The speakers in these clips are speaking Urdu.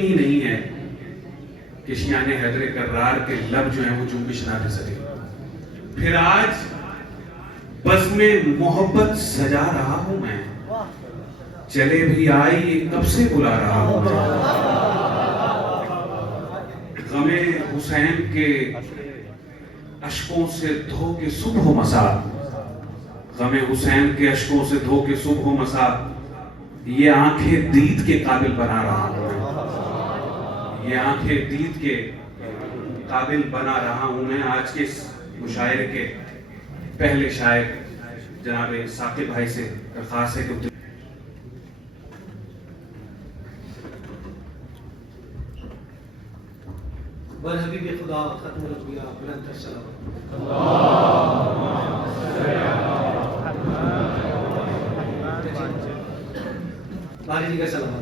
ہی نہیں ہے کہ شیعان حیدر کرار کے لب جو ہیں وہ جنبش نہ دے سکے. پھر آج بزم محبت سجا رہا ہوں میں, چلے بھی آئی یہ کب سے بلا رہا ہوں میں. غم حسین کے اشکوں سے دھو کے صبح و مساء, غم حسین کے اشکوں سے دھو کے صبح و مساء یہ آنکھیں دید کے قابل بنا رہا ہوں میں, یہ آنکھیں دید کے قابل بنا رہا ہوں میں. آج کے اس مشاعرے کے پہلے شاعر جناب ثاقب بھائی سے درخواست ہے کہ بر حبیب خدا ختم الانبیاء بلند السلام. باری جی کا سلام.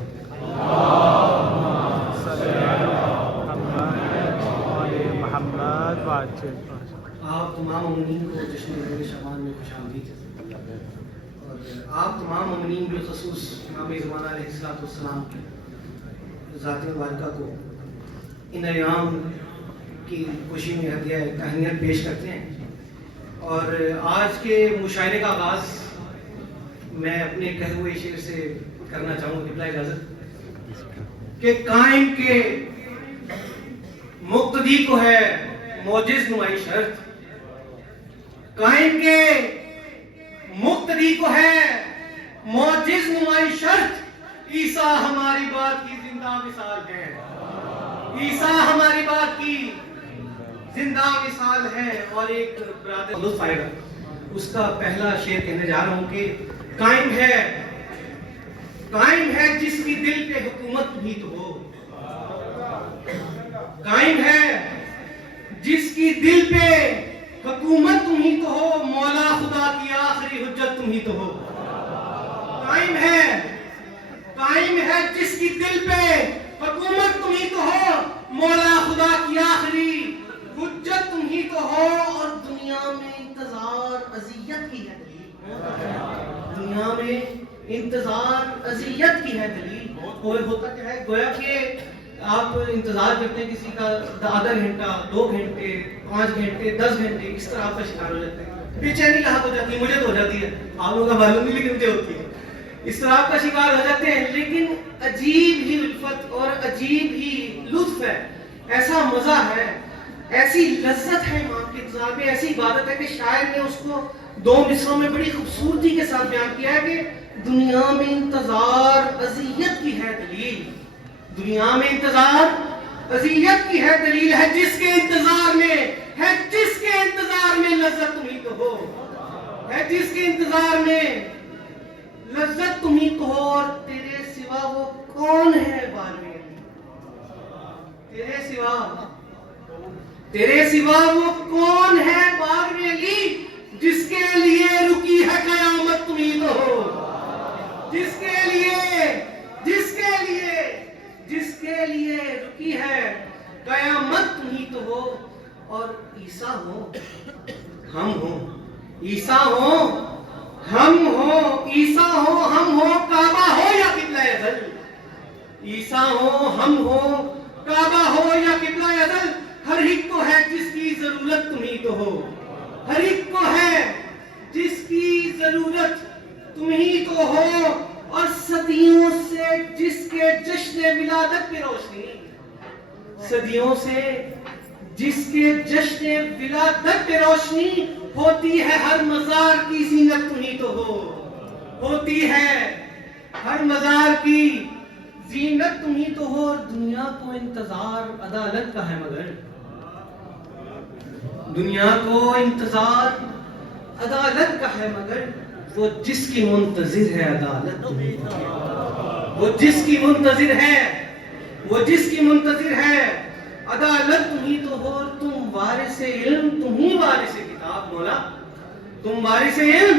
آپ تمام مومنین کو جشن نور شعبان میں خوش آمدید. اور آپ تمام مومنین بالخصوص امام زمانہ علیہ السلام کی ذات مبارکہ کو ان ایام کی خوشی میں ہدیہ تہنیت پیش کرتے ہیں. اور آج کے مشاعرے کا آغاز میں اپنے کہے ہوئے شعر سے کرنا چاہوں گا, قبلہ اجازت. کہ قائم کے مقتدی کو ہے معجز نمائی شرط, قائم کے مقتدی کو ہے معجز نمائی شرط. عیسیٰ ہماری بات کی زندہ مثال ہے, عیسیٰ ہماری بات کی زندہ مثال ہے. اور ایک برادر لطف آئے گا, اس کا پہلا شعر کہنے جا رہا ہوں کہ قائم ہے جس کی دل پہ حکومت بھی تو ہو, قائم ہے جس کی دل پہ حکومت تم ہی تو ہو, مولا خدا کی آخری حجت تم ہی تو ہو. قائم ہے جس کی دل پہ حکومت تم ہی تو ہو, مولا خدا کی آخری حجت تم ہی تو ہو. اور دنیا میں انتظار اذیت کی ہے دلیل, دنیا میں انتظار اذیت کی ہے دلیل. ہوتا کیا ہے, گویا کہ آپ انتظار کرتے ہیں کسی کا آدھا گھنٹہ, 2 گھنٹے, 5 گھنٹے, 10 گھنٹے, اس طرح آپ کا شکار ہو جاتے ہیں. بے چینی لاحق ہو جاتی ہے, مجھے تو ہو جاتی ہے, آپ لوگوں کا معلوم نہیں لیکن مجھے ہوتی ہے. اس طرح آپ کا شکار ہو جاتے ہیں. لیکن عجیب ہی الفت اور عجیب ہی لطف ہے, ایسا مزہ ہے, ایسی لذت ہے امام کے انتظار میں, ایسی عبادت ہے کہ شاعر نے اس کو 2 مصروں میں بڑی خوبصورتی کے ساتھ بیان کیا ہے کہ دنیا میں انتظار اذیت کی ہے دلیل, دنیا میں انتظار اذیت کی ہے دلیل. ہے جس کے انتظار میں, ہے جس کے انتظار میں لذت تمہیں تو ہو, ہے جس کے انتظار میں لذت تمہیں تو ہو. اور تیرے سوا وہ کون ہے بارے, تیرے سوا وہ کون ہے بارے علی, جس کے لیے رکی ہے قیامت تمہیں تو ہو, جس کے لیے رکی ہے قیامت تمہیں تو ہو. اور عیسیٰ ہو ہم ہوں, عیسیٰ ہو ہم ہو, عیسیٰ ہو ہم ہو, کعبہ ہو یا قبلہ ازل, عیسیٰ ہو ہم ہو, کعبہ ہو یا قبلہ ازل. ہر ایک کو ہے جس کی ضرورت تمہیں تو ہو, ہر ایک کو ہے جس کی ضرورت تمہیں تو ہو. اور صدیوں سے جس کے جشن ولادت پہ روشنی, صدیوں سے جس کے جشن ولادت پہ روشنی ہوتی ہے, ہر مزار کی زینت تمہیں تو ہو, ہوتی ہے ہر مزار کی زینت تمہیں تو ہو. دنیا کو انتظار عدالت کا ہے مگر, دنیا کو انتظار عدالت کا ہے مگر, وہ جس کی منتظر ہے عدالت تمہیں تو ہو, وہ جس کی منتظر ہے, وہ جس کی منتظر ہے عدالت تمہیں تو ہو. تم وارث علم, تم ہی وارث کتاب مولا, تم وارث علم,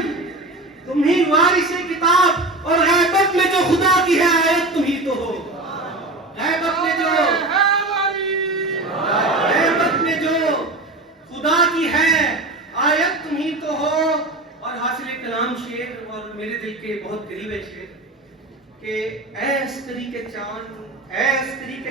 تم ہی وارث کتاب. اور غیبت میں جو خدا کی ہے آیت تمہیں تو ہو, غیبت میں جو خدا کی ہے آیت تمہیں تو ہو. اور حاصل کلام شعر, اور میرے دل کے بہت قریب ہے شعر کہ اے عسکری کے چاند, اے عسکری کے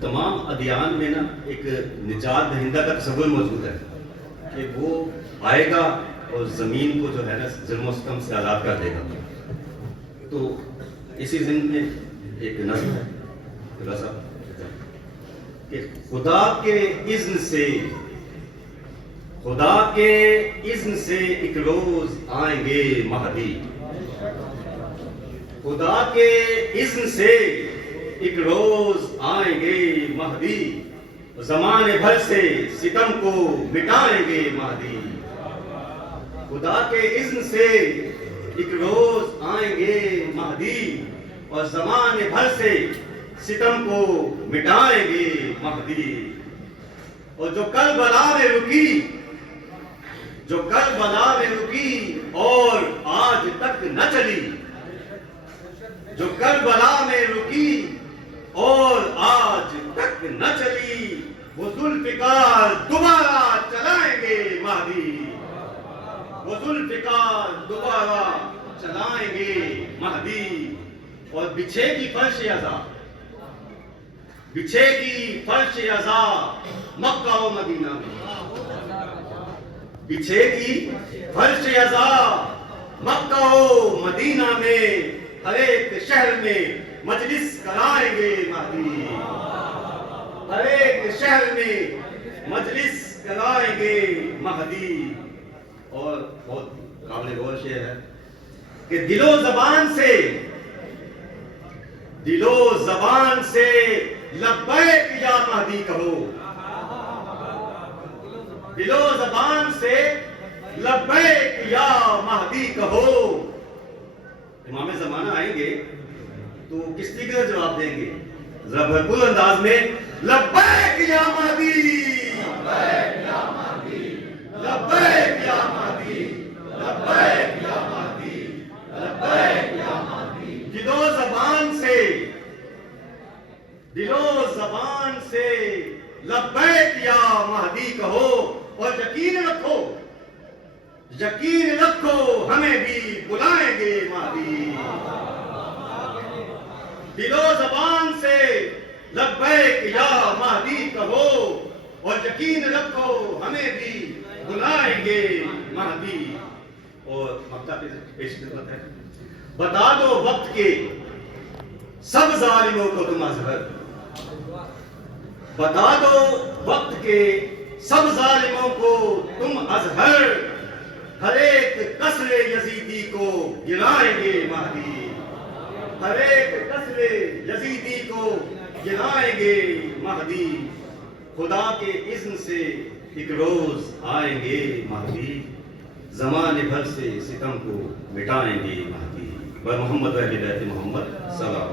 تمام ادیان میں نا ایک نجات دہندہ کا تصور موجود ہے کہ وہ آئے گا اور زمین کو جو ہے نا ظلم و ستم سے آزاد کر دے گا. تو اسی ضمن میں ایک نظم ہے خدا صاحب کہ خدا کے اذن سے ایک روز آئیں گے مہدی. خدا کے اذن سے ایک روز آئیں گے مہدی. زمانے بھر سے ستم کو مٹائیں گے مہدی. خدا کے اذن سے ایک روز آئیں گے مہدی اور زمانے بھر سے ستم کو مٹائیں گے مہدی. اور جو کربلا میں رکی اور آج تک نہ چلی. جو کربلا میں رکی اور آج تک نہ چلی وہ ذوالفقار دوبارہ چلائیں گے مہدی. وہ ذوالفقار دوبارہ چلائیں گے مہدی. اور بچھے کی فرش عزا مکہ و مدینہ میں. بچھے کی فرش عزا مکہ و مدینہ میں ہر ایک شہر میں مجلس کرائیں گے مہدی. ہر ایک شہر میں مجلس کرائیں گے مہدی. اور بہت قابل غور شعر ہے کہ دل و زبان سے لبیک یا مہدی کہو. دل و زبان سے لبیک یا مہدی کہو. امام زمانہ آئیں گے تو کس طریقے سے جواب دیں گے؟ ذرا بھرپور انداز میں لبیک یا مہدی، لبیک یا مہدی، لبیک یا مہدی، لبیک یا مہدی، لبیک یا مہدی. دل و زبان سے لبیک یا مہدی کہو. اور یقین رکھو ہمیں بھی بلائیں گے مہدی. دل و زبان سے لبیک یا مہدی کہو اور یقین رکھو ہمیں بھی بلائیں گے مہدی. اور مقطع پیش خدمت ہے. بتا دو وقت کے سب ظالموں کو تم اظہر. بتا دو وقت کے سب ظالموں کو تم اظہر. ہر ایک قصر یزیدی کو گرائیں گے مہدی. ہر ایک قصر یزیدی کو گرائیں گے مہدی. خدا کے اذن سے ایک روز آئیں گے مہدی. زمانے بھر سے ستم کو مٹائیں گے مہدی. محمد اہل بیت محمد صلی اللہ علیہ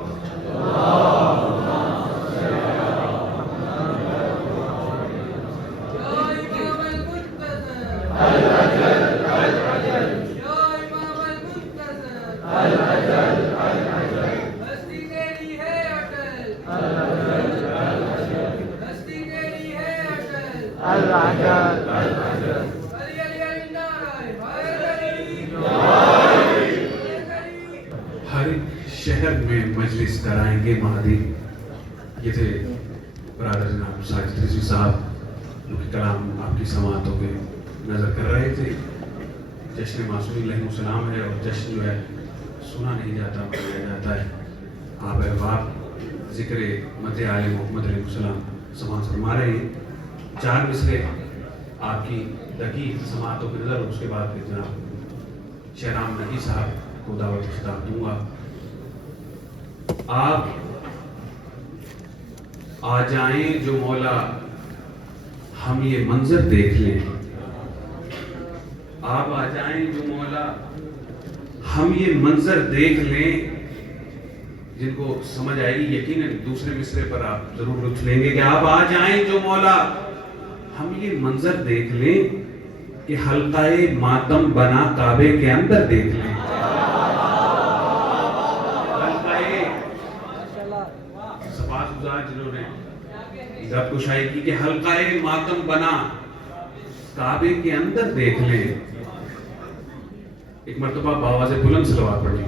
ہر شہر میں مجلس کرائیں گے مہدی. یہ تھے برادر جناب ساجد رضوی صاحب جو کہ کلام آپ کی سماعتوں پہ نظر کر رہے تھے. جشن معصومین علیہ السلام ہے اور جشن جو ہے سنا نہیں جاتا منایا جاتا ہے. آپ احباب ذکر مدح آل محمد علیہ السلام سماعت فرما رہے ہیں. 4 مصرے آپ کی دقیق سماعتوں پہ نظر. اس کے بعد پھر جناب شہرام نقی صاحب کو دعوت خطاب دوں گا. آپ آ جائیں جو مولا ہم یہ منظر دیکھ لیں. آپ آ جائیں جو مولا ہم یہ منظر دیکھ لیں. جن کو سمجھ آئے گی یقیناً دوسرے مصرے پر آپ ضرور لطف لیں گے کہ آپ آ جائیں جو مولا ہم یہ منظر دیکھ لیں کہ حلقہ ماتم بنا کعبے کے اندر دیکھ لیں. جنہوں نے ضبط کشائی کی کہ حلقہ ماتم بنا کعبے کے اندر دیکھ لیں. ایک مرتبہ بآواز بلند صلوات پڑھیں.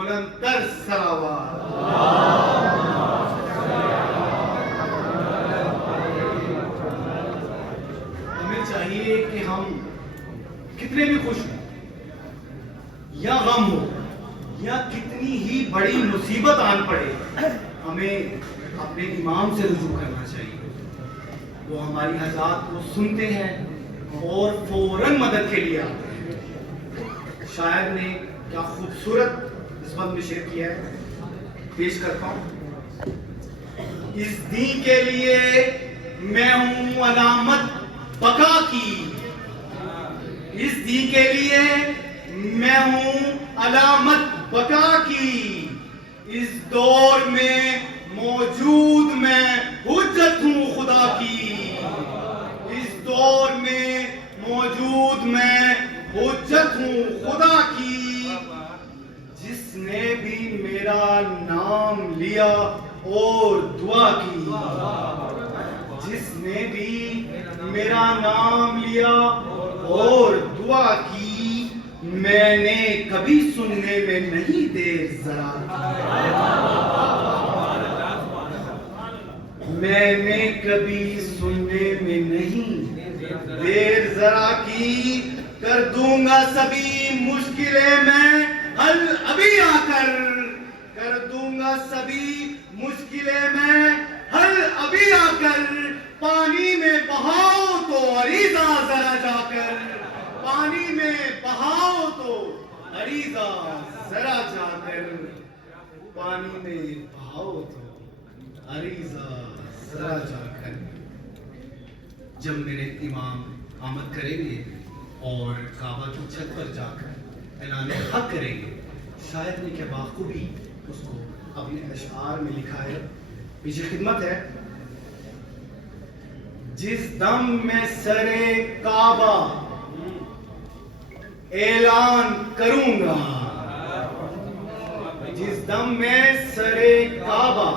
بلند تر سراوار. ہمیں چاہیے کہ ہم کتنے بھی خوش ہوں یا غم ہو یا کتنی ہی بڑی مصیبت آن پڑے، ہمیں اپنے امام سے رجوع کرنا چاہیے. وہ ہماری حاجات کو سنتے ہیں اور فوراً مدد کے لیے آتے ہیں. شاعر نے کیا خوبصورت اس وقت میں شعر کیا ہے، پیش کرتا ہوں. اس دین کے لیے میں ہوں علامت بقا کی، اس دین کے لیے میں ہوں علامت بقا کی، اس دور میں موجود میں حجت ہوں خدا کی، اس دور میں موجود میں حجت ہوں خدا کی. جس نے بھی میرا نام لیا اور دعا کی، جس نے بھی میرا نام لیا اور دعا کی، میں نے کبھی سننے میں نہیں دیر ذرا کی، میں نے کبھی سننے میں نہیں دیر ذرا کی. کر دوں گا سبھی مشکلیں میں حل ابھی آ کر دوں گا سبھی مشکلیں میں حل ابھی آ کر. پانی میں بہاؤ تو عریضہ ذرا جا کر، پانی میں بہاؤ تو عریضہ ذرا جا کر، پانی میں بہاؤ تو عریضہ ذرا جا کر. جب میرے امام آمد کریں گے اور کعبہ کی چھت پر جا کر اعلان حق کریں گے، شاید نے کیا بخوبی اس کو اپنے اشعار میں لکھا ہے. پیچھے خدمت ہے. جس دم میں سرے کعبہ اعلان کروں گا، جس دم میں سرے کعبہ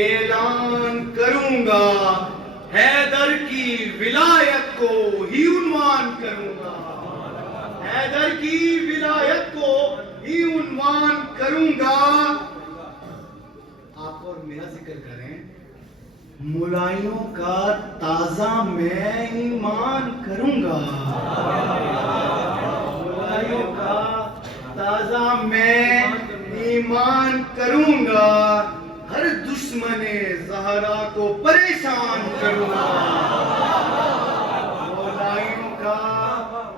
اعلان کروں گا، حیدر کی ولایت کو ہی عنوان کروں گا، حیدر کی ولایت کو ہی عنوان کروں گا. آپ اور میرا ذکر کریں. ملائیوں کا تازہ میں ایمان کروں گا، ملائیوں کا تازہ میں ایمان کروں گا. ہر دشمن زہرا کو پریشان کروں گا، ملائیوں کا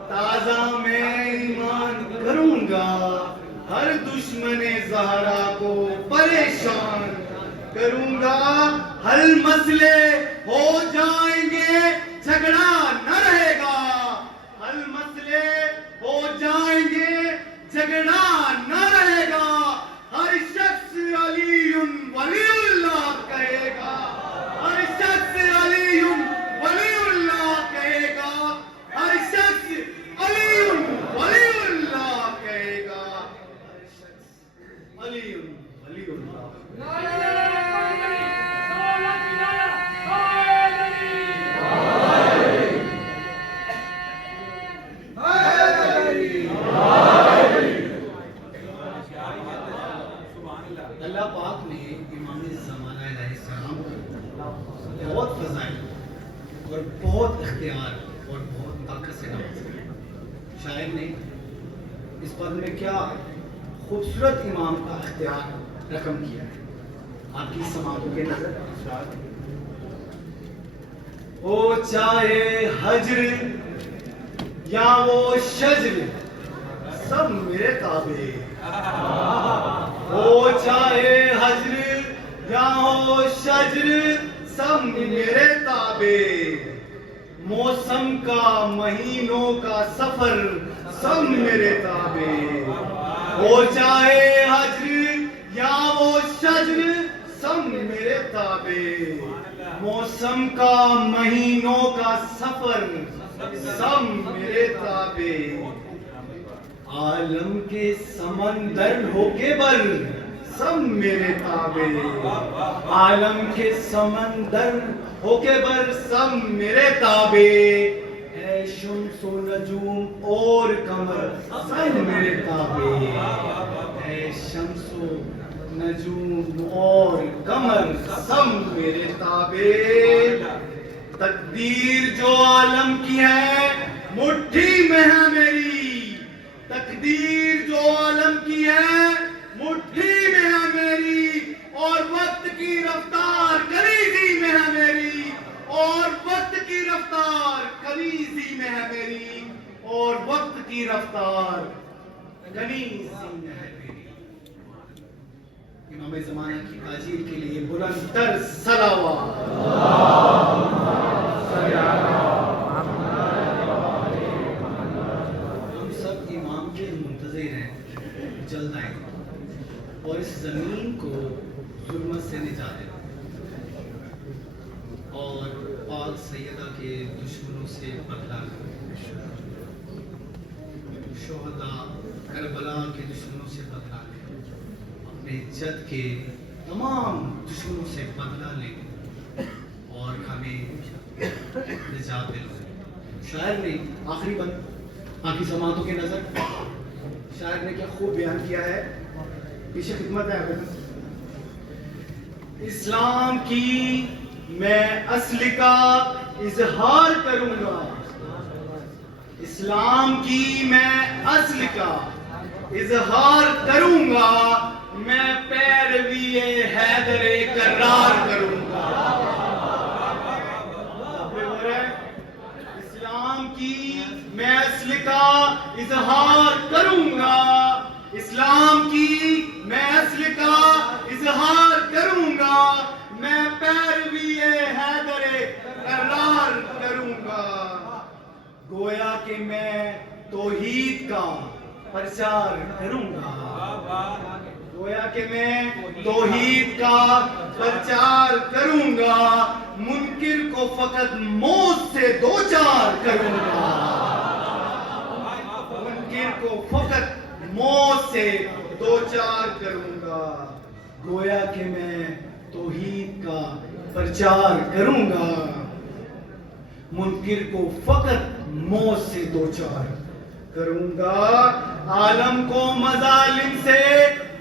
تازہ میں ایمان کروں گا. ہر دشمن زہرا کو پریشان کروں گا. حل مسئلے ہو جائیں گے جھگڑا نہ رہے گا، حل مسئلے ہو جائیں گے جھگڑا نہ رہے گا. ہر شخص علی ولی اللہ کہے گا، ہر شخص علی ولی اللہ کہے گا، ہر شخص علی ولی اللہ کہے گا، ہر شخص علی ولی اللہ. اللہ پاک نے امام زمانہ علیہ السلام کو بہت فضائل اور بہت اختیار اور بہت طاقت سے نوازا. شاعر نے اس پد میں کیا خوبصورت امام کا اختیار رقم کیا ہے. آپ کی سماعتوں کے نظر. او چاہے حجر یا وہ شجر سب میرے تابع، او چاہے حجر یا ہو شجر سب میرے تابع. موسم کا مہینوں کا سفر سب میرے تابع، او چاہے حجر یا وہ شجر سب میرے تابع. موسم کا مہینوں کا سفر سب میرے تابع. عالم کے سمندر ہو کے بر سب میرے تابع، عالم کے سمندر ہو کے بر سب میرے تابع. اے شمس و نجوم اور قمر سب میرے تابع، اے شمس و نجوم اور قمر سب میرے تابع، تقدیر جو عالم کی ہے مٹھی میں ہے میری، تقدیر جو عالم کی ہے مٹھی میں ہے میری، اور وقت کی رفتار کلیزی میں ہے میری، اور وقت کی رفتار کلیزی میں ہے میری، اور وقت کی رفتار کلیزی میں ہے میری۔ امام زمانہ کی تاجیر کے لیے بلند تر صلوات۔ ہم سب امام کے منتظر ہیں، جلد آئیں اور اس زمین کو ظلمت سے نجات دیں اور پاک سیدہ کے دشمنوں سے بدلہ لیں، شہداء کربلا کے دشمنوں سے بدلہ لیں، اپنے جد کے تمام دشمنوں سے بدلہ لیں اور ہمیں نجات دلائیں۔ شاعر نے آخری بند باقی سماعتوں کے نظر، شاعر نے کیا خوب بیان کیا ہے، پیچھے خدمت ہے۔ اسلام کی میں اصل کا اظہار کروں گا، اسلام کی میں اصل کا اظہار کروں گا، میں پیروی حیدر کرار کروں گا۔ اسلام کی میں اصل کا اظہار کروں گا، اسلام کی میں اصل کا اظہار کروں گا، میں پیروی حیدر کرار کروں گا۔ گویا کہ میں توحید کا پرچار کروں گا، گویا کہ میں توحید کا پرچار کروں گا، منکر کو فقط موت سے دو چار کروں گا، منکر کو فقط موت سے دو چار کروں گا، گویا کہ میں توحید کا پرچار کروں گا، منکر کو فقط موت سے دو چار کروں گا۔ عالم کو مظالم سے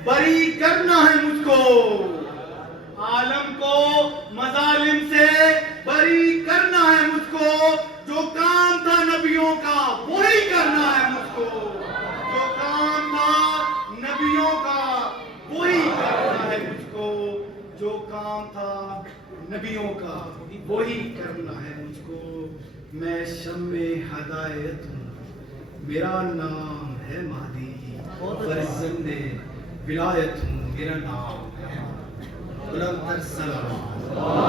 بری کرنا ہے مجھ کو، عالم کو مظالم سے بری کرنا ہے مجھ کو، جو کام تھا نبیوں کا وہی کرنا ہے مجھ کو، جو کام تھا نبیوں کا وہی کرنا ہے مجھ کو، جو کام تھا نبیوں کا وہی کرنا ہے مجھ کو۔ میں شمع ہدایت ہوں، میرا نام ہے مہدی، فرزند ولایت ہوں، میرا نام ہے بلند تر صلوات۔